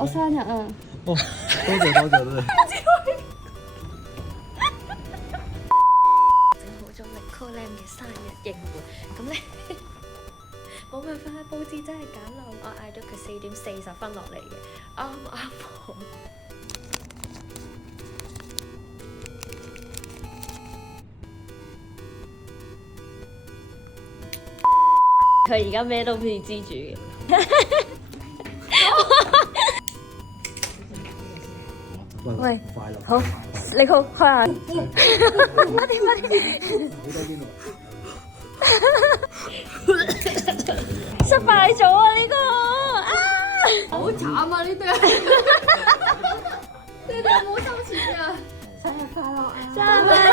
我生日啊！哦，多謝多謝多謝。整好咗 Nicole Lam 嘅生日應援，咁咧冇辦法，佈置真係簡陋。我嗌咗佢4:40落嚟嘅，啱好。佢而家咩都好似知主嘅。喂，好，你好，開下。快啲快啲！失敗咗啊！呢個啊，好慘啊！呢對，你哋有冇收錢啊？生日快樂啊！生日快樂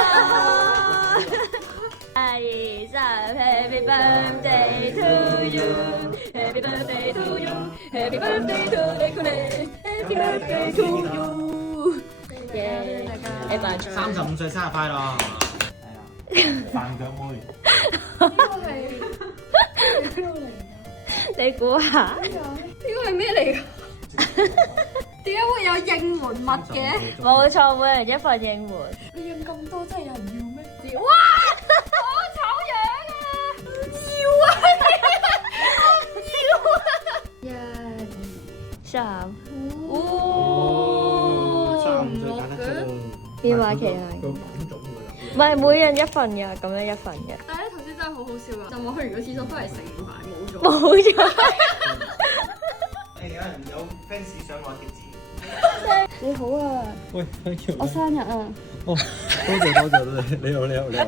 ！2、3 Happy birthday to you，Happy birthday to you，Happy birthday to Nicole，Happy birthday to you。耶！你扮咗35歲生日快樂！係啊，飯腳妹。呢個係邊度嚟㗎？你估下？呢個係咩嚟㗎？點解會有應援物嘅？冇錯，每人一份應援。你印咁多，真係有人要咩？哇！好醜樣啊！唔要啊！唔要啊！1、2、3。變話期係唔係每人一份㗎？咁樣一份嘅。但係咧，頭先真係好好笑㗎，就我去完個廁所翻嚟成排冇咗。冇咗。有人有 fans 想我貼紙。你好啊！喂，thank you。我生日啊！哦，多謝多謝多謝，你好你好你好。